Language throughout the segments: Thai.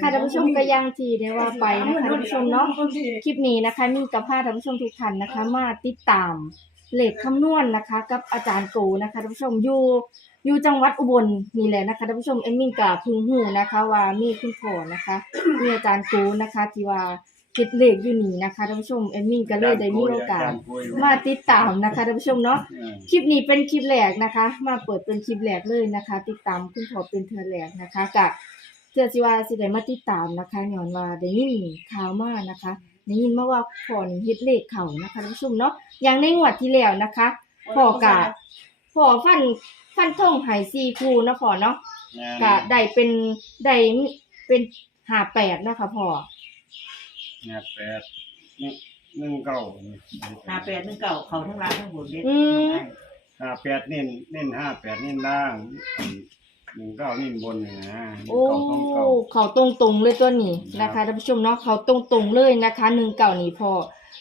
ค่ะท่านผู้ชมก็ยังที่ได้ว่าไปนะคะท่านผู้ชมเนาะคลิปนี้นะคะมีกับพาท่านผู้ชมทุกท่านนะคะ มาติดตามเลขคำนวณนะคะ กับอาจารย์โกนะคะท่านผู้ชมอยู่อยู่จังหวัดอุบลนี่แหละนะคะท่านผู้ชมเอมมินกับพึงหูนะคะ ว่ามีคุณพ่อนะคะมีอาจารย์โกนะคะที่ว่า คิดเลขอยู่นี่นะคะท่านผู้ชมเอมมินก็เลยได้มีโอกาสมาติดตามนะคะท่านผู้ชมเนาะคลิปนี้เป็นคลิปแรกนะคะ มาเปิดเป็นคลิปแรกเลยนะคะ ติดตามคุณพ่อเป็นเทือแรกนะคะกะเชื่อสิว่าสิได้มาติดตามนะคะย้อนว่าได้ยินข่าวมานะคะได้ยินมาว่าพ่อนี่เฮ็ดเลขเขานะคะท่านผู้ชมเนาะอย่างในงวดที่แล้วนะคะพ่อกะพ่อฟันฟันทงให้4คู่เนาะพ่อเนาะกะได้เป็นได้เป็น58นะคะพ่อ ห้าแปดหนึ่งเก้าห้าแปดหนึ่งเก้าเขาทั้งร้านทั้งบนเด็ดอืม ห้าแปดเน้นเน้นห้าแปดเน้นล่างหนึ่งเก้าเน้นบนนี่นะโอ้ เก้าต้องเก้าเขาตรงๆเลยตัวนี้นะครัคะบท่านผู้ชมเนาะเขาตรงๆเลยนะคะหนึ่งเก่านี่พอ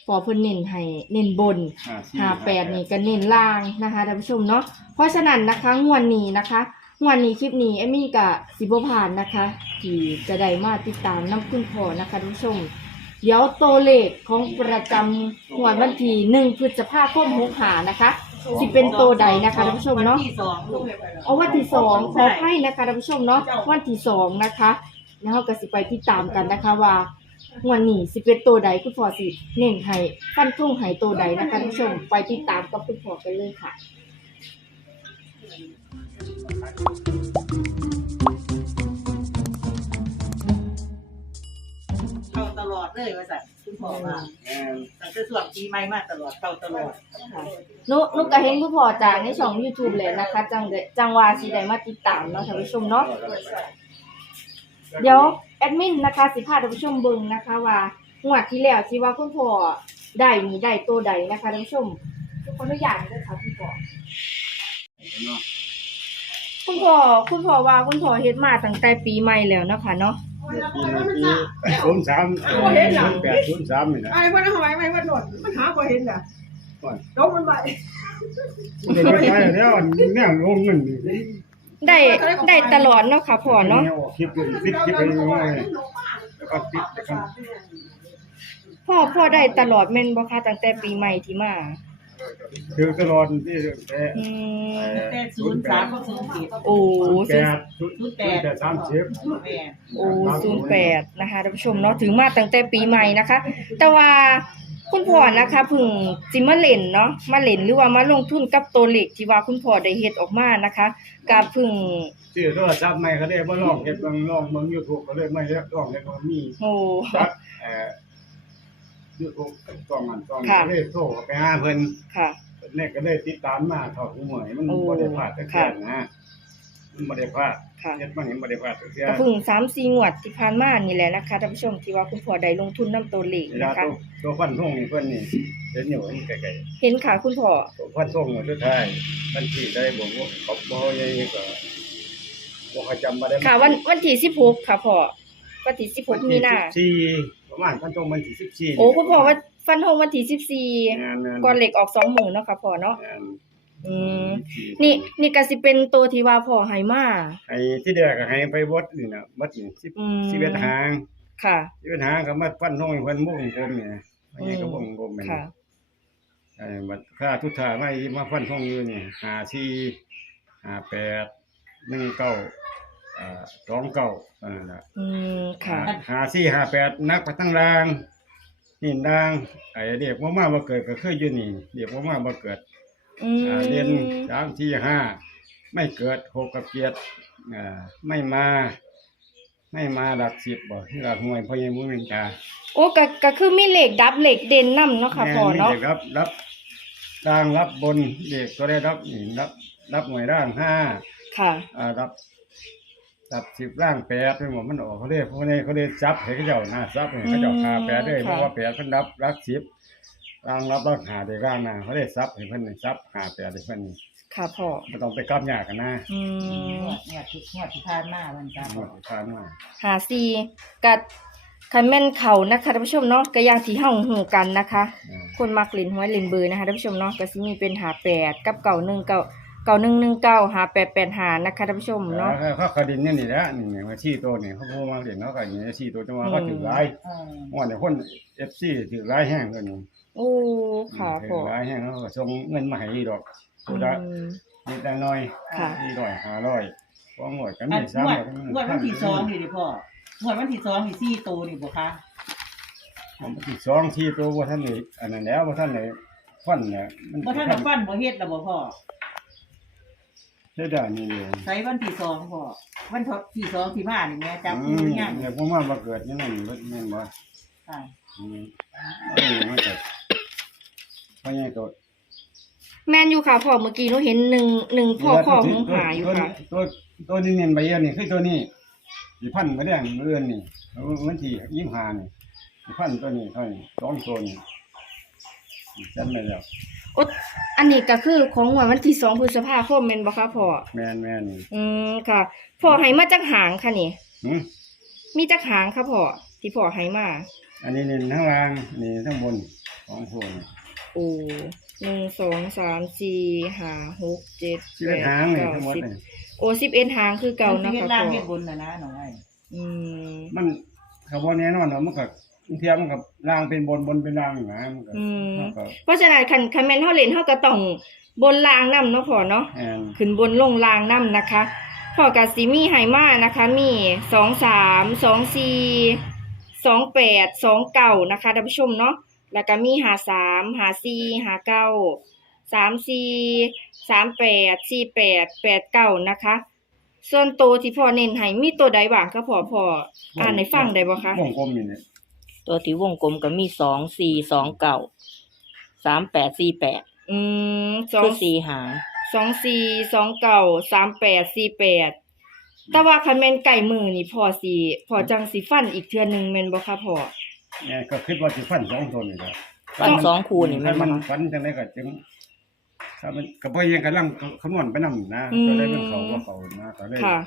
พอเพิ่นเน้นให้เน้นบนสี่ห้าแปดนี่ก็เน้นล่างนะคะท่านผู้ชมเนาะเพราะฉะนั้นนะคะงวดนี้นะคะงวดนี้คลิปนี้เอมมี่กับสิบผ่านนะคะ ที่จะได้มาติดตามน้ำคุณพ่อนะคะท่านผู้ชม เดี๋ยวตัวเลขของประจำงวดวันที่หนึ่งพฤษภาคมหกหานะคะสิเป็นตัวใดนะคะท่านผู้ชมเนาะที่สองลูกเอาวันที่สองขอให้นะคะท่านผู้ชมเนาะวันที่สองนะคะแล้วเราก็สิไปติดตามกันนะคะว่างวันนี้สิเป็นตัวใดคุณพ่อสิเน้นให้ฟันทุ่งให้ตัวใดนะคะท่านผู้ชมไปติดตามกับคุณพ่อกันเลยค่ะ เข้าตลอดเลยว่าสัตว์คุณพ่อว่าแม่นตั้งแต่ส่วนปีใหม่มาตลอดเข้าตลอดค่ะนุนุกก็เห็นคุณพ่อจากในช่อง YouTube เลยนะคะ จังเดจังว่าสิได้มาติดตามเนาะท่านผู้ชมเนาะเดี๋ยวแอดมินนะคะสิพาท่านผู้ชมเบิ่งนะคะว่างวดที่แล้วที่ว่าคุณพ่อได้นี่ได้ตัวใดนะคะท่านผู้ชมทุกคนทุกอย่างเลยค่ะคุณพ่อเนาะคุณพ่อคุณพ่อว่าคุณพ่อเฮ็ดมาตั้งแต่ปีใหม่แล้วเนาะค่ะเนาะ ปีนี้ปีศูนย์สามศูนย์แปดศูนย์สามนี่นะไอ้วันนั้นทำไมไม่วันนวดมันหาพอเห็นอะว่าลงมันไปเดี๋ยวไปแล้วเนี่ยลงเงินนี่ได้ได้ตลอดเนาะค่ะพ่อเนาะคลิปอยู่คลิปคลิปไปยังไงแล้วก็ติดแล้วก็พ่อพ่อได้ตลอดแม่นบ่คะตั้งแต่ปีใหม่ที่มา คือตลอดที่แต่ อืมแต่ศูนย์สามก็ศูนย์สี่โอ้แปศูนย์ดศูนย์แปดสามสิบแม่โอ้ศูนย์แปดนะคะท่านผู้ชมเนาะถึงมาตั้งแต่ปีใหม่นะคะ แต่ว่าคุณพ่อนะคะเพิ่งสิมาเล่นเนาะมาเล่นหรือว่ามาลงทุนกับตัวเลขที่ว่าคุณพ่อได้เฮ็ดออกมานะคะก็เพิ่งชื่อโทรศัพท์ใหม่เขาได้บ่ลองเฮ็ดเบิ่งลองเบิ่ง YouTube ก็เลยไม่ได้ลองเฮ็ดบ่มีโอ้จักเอ่อ YouTube กล้องมันกล้องค่ะ ก็เลยโทรเข้าไปหาเพิ่นค่ะเพิ่นเนี่ยก็เลยติดตามมาเท่าทุกมื้อนี้มันโอ้บ่ได้พลาดจักเทื่อนะมันบ่ได้พลาดค่ะเฮ็ดมันเห็นบ่ได้พลาดจักเทื่อก็เพิ่งสามสี่งวดที่ผ่านมานี่แหละนะคะท่านผู้ชมที่ว่าคุณพ่อได้ลงทุนนํตัวเลขเวลานะคะตัวตัวฟันธงนี่เพิ่นนี่เห็นอยู่นี่ไกลเห็นค่ะคุณพ่อๆตัวฟันธงนี่สุดท้ายมันที่ได้บ่ว่าเขาบ่ใหญ่ก็บ่เขาจำบ่ได้ค่ะวันวันที่สิบหกค่ะพ่อวันที่สิบหกมีนาสี่ ประมาณพันธงวันที่14โอ้คุณพ่อว่าฟันธงวันที่สิบสี่งานๆก่อนเหล็กออกสองหมื่นเนาะค่ะพ่อเนาะงานอืมนี่นี่ก็สิเป็นตัวที่ว่าพ่อให้มาให้ที่เดียวก็ให้ไปวัดนี่นะวัดนี่สิบอืมสิบเอ็ดหาง ค่ะสิบเอ็ดหางก็มาฟันทงให้เพิ่นวงกลมนี่นะอันนี้ก็วงกลมนี่ค่ะไอ้บัดค่าทุกท่าไม่มาฟันทงอยู่นี่ห้าสี่ห้าแปดหนึ่งเก้า อ่าสองเก้าอันนั้นล่ะอืมค่ะห้าสี่ห้าแปดนักไปทั้งรางนี่นางไอ้เรียกว่ามาบ่เกิดก็คืออยู่นี่เรียกว่ามาบ่เกิดอืมอ่าเรียนสามที่ห้าไม่เกิดหกกับเกียรติอ่าไม่มา ไม่มาหลักสิบบ่ที่หลักหน่วยพ่อยังมุ้งเป็นตา โอ้ก็ก็คือมีเหล็กดับเหล็กเด่นนํเนาะค่ะพ่อแม่เนาะด็กรับรับร่างรับบนเด็กก็ได้รับนี่รับรับหน่วยร่างห้าค่ะ อ่ารับ รับสิบร่างแปดไปหมดมันออกเขาเรียกเขาเรียกเขาเรียกซับให้เขาเจ้าหน้าซับให้เขาเจ้าอืมหาแปดได้เพค่ะราะว่าแปดเพิ่นรับรักสิบร่างรับรักหาได้ร่างหน้าเขาเรียกซับให้เพิ่นนี่ซับหาแปดให้เพิ่นนี่ค่ะพ่อไม่ต้องไปกลับยากกันนะอืมเนี่ยที่งวดที่ผ่านมาวันจันทร์หมดทานมาหาซีกับคันแม่นเขานะคะท่านผู้ชมเนาะก็อย่างที่เฮาฮู้กันนะคะอ่าคนมักเล่นหวยเล่นเบอร์นะคะท่านผู้ชมเนาะก็สิมีเป็นหาแปดกับเก่าหนึ่งเก่า เก่าหนึ่งหนึ่งเก้าหาแปดแปดหานะคะท่านผู้ชมเนาะ เขาเขาดินนี่นี่แหละนี่ไงมาชี้ตัวนี่เขาพูดมาเห็นเขาก็อย่างนี้ชี้ตัวจังหวะเขาถือร้ายเออว่าแต่คนเอฟซีถือร้ายแห้งกันนี่โอ้ค่ะถืพ่ออร้ายแห้งเขาก็ส่งเงินมาให้ดอกอืตัวละมนิดได้น้อยค่ะสี่ร้อยห้าร้อยสองร้อยก็อัมีนสามงวร้ดอยก็มีงวดวันที่สองนี่ดิพ่องวดวันที่สองนี่สี่ตัวนี่บ่คะวันที่สองที่ตัวว่าท่านนี่อันนั้นแล้วว่าท่านไหนฟันเนี่ยมันบ่ทันได้ฟันบ่เฮ็ดแล้วบ่พ่อ ใช่ได้นี่เองใช้วันที่สองพ่อวันที่สองที่ผ่านนี่แม่จับอืคู่มยังเนี่ยผมว่ามาเกิดนี่นั่นรถแม่นบ่ค่ะอืมเอ้ยมาจากพ่อใหญ่ตัวแม่นอยู่ค่ะพ่อเมื่อกี้หนูเห็นหนึ่งหนึ่งพ่อข้อหงหาอยู่ค่ะ ตัวตัวตัวนี้เน้นใบเดียวนี่คือตัวนี้สีพันมาแดงเรื่อนนี่วันที่ยี่ห้านี่สีพันตัวนี้เท่านี้สองตัวนี่จำไม่แล้วโอ๊ะอันนี้ก็คือของงวดวันที่สองพฤษภาคมแม่นบ่คะพ่อแม่นแม่นนี่อืมค่ะพ่อให้มาจากหางค่ะนี่ หึมีจักหางค่ะพ่อที่พ่อให้มาอันนี้นี่ทั้งล่างนี่ทั้งบนสองตัวนี่โอ้หนึ่งสองสามสี่ห้าหกเจ็ดชื่แปอดทางนี่เก้าทั้งหมดสิบนี่โอ้สิบเอ็ดหางคือเก่านะเฮ็ดคะล่างพ่อเฮ็ดบนน่ะนะน้องไอ้อืมมันขบวนแน่นอนเนาะมันก็ เทียมมันกับล่างเป็นบนบนเป็นล่างอยู่นะมันก็อืม มันก็เพราะฉะนั้นคันคันแม่นเฮาเล่นเฮาก็ต้องบนล่างนํเนาะพ่อเนาะ แอนขึ้นบนลงล่างนํนะคะพ่อกับสิมีไฮมานะคะ มีสองสามสองสี่สองแปดสองเก้านะคะท่านผู้ชมเนาะแล้วก็มีหาสามหาสี่หาเก้าสามสี่สามแปดสี่แปดแปดเก้านะคะ ส่วนตัวที่พ่อเน้นให้มีตัวใดบ้างคะพ่อพ่ออ่านให้ฟังได้บ่คะวงกลมนี่เนี่ย ตัวที่วงกลมก็มีสองสี่สองเก้าสามแปดสี่แปดอืมสองคือสี่หางสองสี่สองเก้าสามแปดสี่แปดแต่ว่าคันแม่นไก่มือนี่พ่อสิพ่อจังสิฟันอีกเทื่อหนึงแม่นบ่คะพ่อเนี่ยก็คิดว่าสิฟันสองตัวนี่แหละฟันสองคูนี่ถ้าแมันมันบ่คะฟันจังไดก็จึงถ้ามันก็บ่ยังกำลังคำนวณไปนำนะก็เลยเป็นเขาว่าเขานะก็เลยค่ะ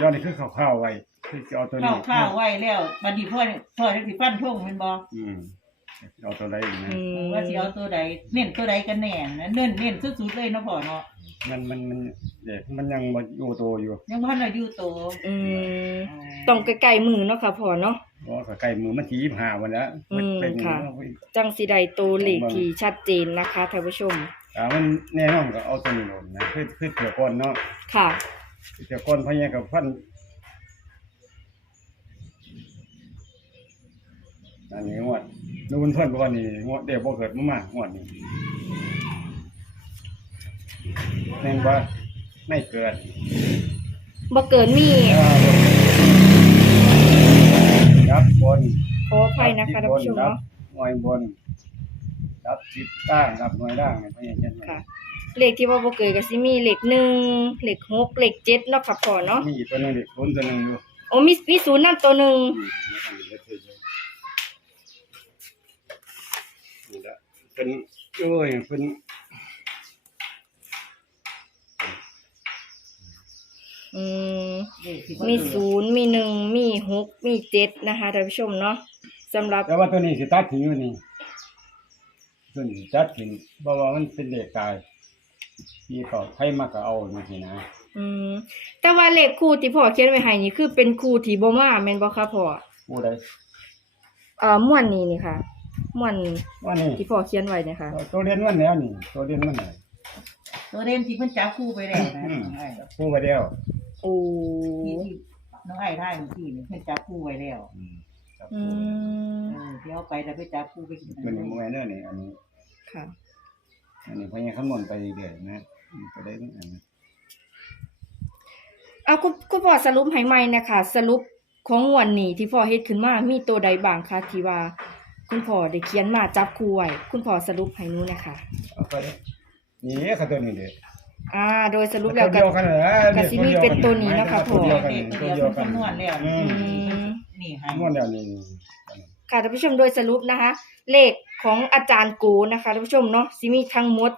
ย้อนนี่คือข้าวๆไว้ คือจะเอาตัวข้านี้วข้าวไว้แล้วบัดนี้พ่อพ่อจังสิฟันทุ่งแม่นบ่อืมเอาตัวใดอีกนะอืมว่าสิเอาตัวใดเน้นตัวใดกันแน่นะเน้นเน้นสุดๆเลยเนาะพ่อเนาะมันมันมันเด็กมันยังบ่อยู่ตัวอยู่ยังบ่ทันได้อยู่โตอืมต้องใกล้ๆมือเนาะค่ะพ่อเนาะเพราะก็ใกล้มือมันที่25วันแล้วอืมเป็นค่ะจังสิได้ตัวเลขที่ชัดเจนนะคะท่านผู้ชมอ่ามันแน่นอนก็เอาตัวนี้โดนนะคือคือเถื่อก่อนเนาะค่ะเถื่อก่อนพะเนี่ยกับฟัน อันนี้งวดนูนเพิ่นบอกว่านี่งวดเดี๋ยวบ่เกิดมามางวดนี้แม่นบ่ไม่เกิดบ่เกินมีครับบนขออภัยนะคะท่านผู้ชมครับเนาะหน่วยบนครับสิบล่างครับหน่วยล่างเนี่ยพะเนี่ยเช่นค่ะเลขที่ว่าบ่เกินก็สิมีเลขหนึ่งเลขหกเลขเจ็ดเนาะค่ะพ่อเนาะมีอีกตัวหนึงเด็กศูนย์ตัวหนึงอยู่โอ้มีมีศูนย์นำตัวหนึ่งอืมนี่ละ เป็นโอ้ยเป็นอืมเลขที่เพิ่นมีศูนย์มีหนึ่งมีหกมีเจ็ดนะคะท่านผู้ชมเนาะสำหรับแต่ว่าตัวนี้สิตัดทิ้งอยู่นี่ตัวนี้ตัดทิ้งเพราะว่ามันเป็นเลขกายที่เขาให้มาก็เอานี่สินะอืม แต่ว่าเลขคู่ที่พ่อเขียนไว้ให้นี่คือเป็นคู่ที่บ่มาแม่นบ่คะพ่อผู้ใดเอ่อม่วนนี้นี่ค่ะ ม่วนว่านี่ที่พ่อเขียนไว้เนะคะตัวเรียนมันแล้วนี่ตัวเรียนมันไหนตัวเด่นที่เพิ่นจับคู่ไปแล้วนะอืมน้องไอ้ผู้ไปเดียวโอ้ที่ที่น้องไอ้ท่ายเมื่อกี้นี่เพิ่นจับคู่ไว้แล้วอืมครับอืมเออที่เอาไปแล้วไปจับคู่ไปกินตัวนี้มันเนื้อนี่อันนี้ ค่ะ อันนี้พยายามคำนวณไปเรื่อยๆนะตัวได้อันนี้เอาคุณคุณพ่อสรุปให้ใหม่นะคะสรุปของงวันนี้ที่พ่อเฮ็ดขึ้นมามีตัวใดบ้างคะที่ว่า คุณพ่อได้เขียนมาจับคู่ไว้คุณพ่อสรุปให้หนูนะคะเอาไปนี่ค่ะตัวนี้เด็กอ่า โดยสรุปแล้วตัก็ เดียวกันเหรอก็สิมีเป็นตัวนี้นะคะตัวเดียวกันเด็กตัวเดียวเดียวกันคำนวณแล้วอือืมมนี่ให้คำนวณแล้วนี่ค่ะท่านผู้ชมโดยสรุปนะคะ เลขของอาจารย์กูนะคะท่านผู้ชมเนาะสิมีทั้งหมด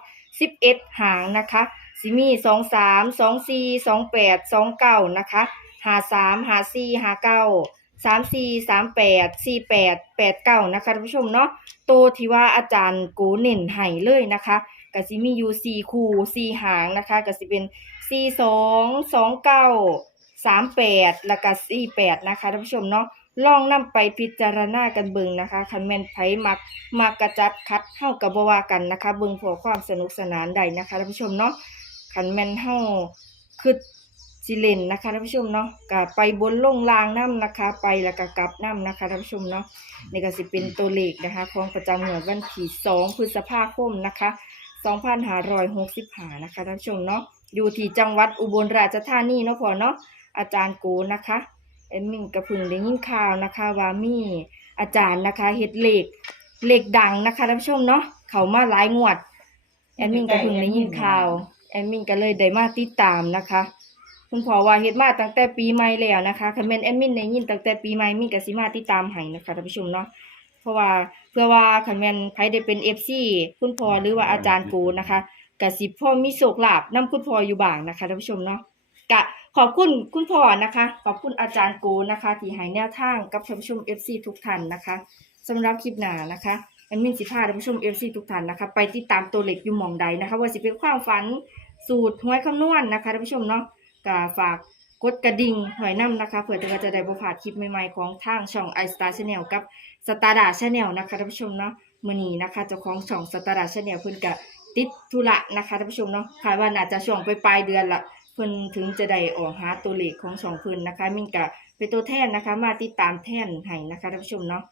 11 หางนะคะสิมี 2 3 2 4 2 8 2 9 นะคะ5 3 5 4 5 9 3 4 3 8 4 8 8 9นะคะท่านผู้ชมเนาะโตที่ว่าอาจารย์กูเน้นให้เลยนะคะกสิมีอยู่สี่คู่สี่หางนะคะกสิเป็นสี่สองสองเก้าสามแปดแล้วก็สี่แปดนะคะท่านผู้ชมเนาะลองนำไปพิจารณากันเบิ่งนะคะคันแมนไผมักมักกระจัดคัดเฮากับบว่ากันนะคะเบิ่งเพื่อความสนุกสนานได้นะคะท่านผู้ชมเนาะคันแมนเฮาคือ สิเลนนะคะท่านผู้ชมเนาะก็ไปบนล่งลางน้ำนะคะ ไปแล้วก็กลับน้ำนะคะท่านผู้ชมเนาะนี่ก็สิเป็นตัวเลขนะคะของประจำงวดวันที่2พฤษภาคมนะคะ2565นหารอยหกสิบห้านะคะท่านผู้ชมเนาะอยู่ที่จังหวัดอุบลราชธานีเนาะพอเนาะอาจารย์โกนะคะแอดมินกระพึงได้ยินข่าวนะคะว่ามีอาจารย์นะคะเฮ็ดเลขเลขดังนะคะท่านผู้ชมเนาะเขามาหลายงวดแอดมินกระพึงได้ยินข่าวแอดมินก็เลยได้มาติดตามนะคะ คุณพ่อว่าเฮ็ดมาตั้งแต่ปีใหม่แล้วนะคะคันแม่นแอดมินได้ยินตั้งแต่ปีใหม่มินก็สิมาติดตามให้นะคะท่านผู้ชมเนาะเพราะว่าเพื่อว่าคันแม่นไผได้เป็น FC คุณพ่อหรือว่าอาจารย์กูนะคะก็สิพ่อมีโชคลาภนํคุณพ่ออยู่บ้างนะคะท่านผู้ชมเนาะกะขอบคุณคุณพ่อนะคะ ขอบคุณอาจารย์กูนะคะ ที่ให้แนวทางกับท่านผู้ชม FC ทุกท่านนะคะสำหรับคลิปหน้านะคะแอดมินสิพาท่านผู้ชม FC ทุกท่านนะคะ ไปติดตามตัวเลขอยู่หม่องใดนะคะ ว่าสิเป็นความฝันสูตรหวยคำนวณนะคะท่านผู้ชมเนาะ ก็ฝากกดกระดิ่งหอยน้ำนะคะเผื่อว่าจะได้บ่พลาดคลิปใหม่ๆของทางช่อง i Star Channel กับ Star d a Channel นะคะท่านผู้ชมเนาะมื้อนี้นะคะเจ้าของช่อง Star d a Channel เพิ่นก็ติดธุระนะคะท่านผู้ชมเนาะคาดว่าน่าจะช่วงไปปลายเดือนละเพิ่นถึงจะได้ออกหาตัวเลขของช่องเพิ่นนะคะ มินก็เป็นตัวแทนนะคะ มาติดตามแทนให้นะคะท่านผู้ชมเนาะ